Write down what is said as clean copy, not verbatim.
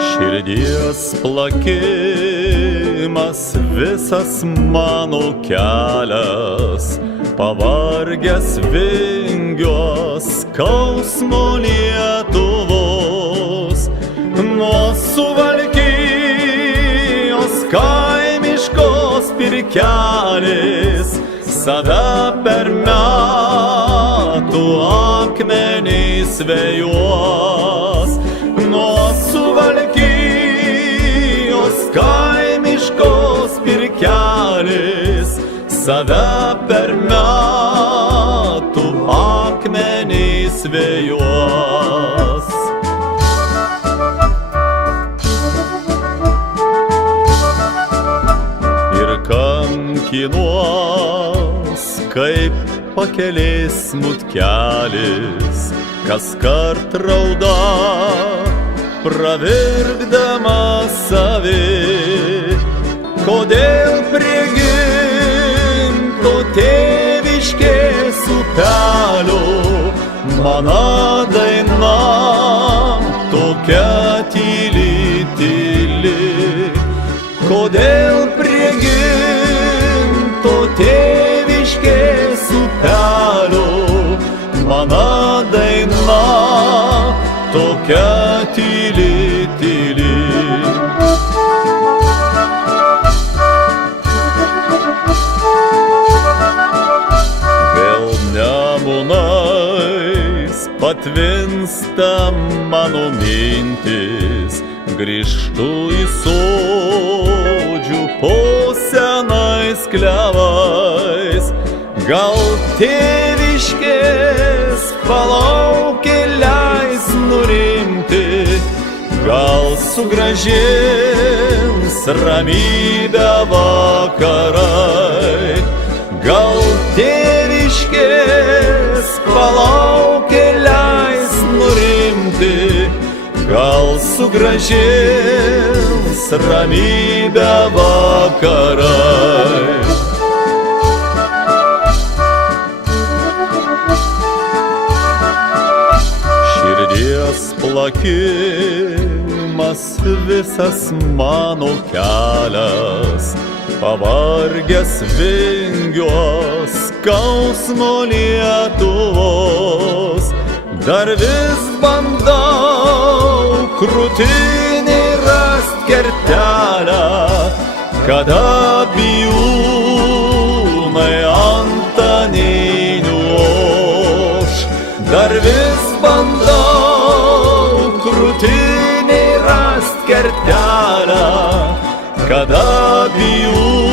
Širdies plakimas visas mano kelias, pavargęs vingios skausmo Lietuvos, nuo Suvalkijos kaimiškos pirkelės, save per metų akmenys vėjuos. Nuo Suvalkijos kaimiškos pirkelės, save per metų akmenys vėjuos. Ir kankinuos, kaip pakelės mutkelis, kaskart rauda, pravirkdama savi. Kodėl prie gimto tėviškės upelio mano daina tokia tyli, tyli? Kodėl prie gimto tėviškės upelio mano daina tokia tyli, tyli? Vėl nemunais patvinsta mano mintis, grįžtu į sodžių po senais klevais. Gal tėviškės palaukė leis nurimti, gal sugrąžins ramybę vakarai. Gal tėviškės palaukė leis nurimti, gal sugrąžins ramybę vakarai. Širdies plakimas visas mano kelias, pavargęs vingios skausmo Lietuvos. Dar vis bandau krūtinį rast kertelę, kada bijūnai antaninių oš. Dar vis bandau krūtinį rast kertelę, kada bijūnai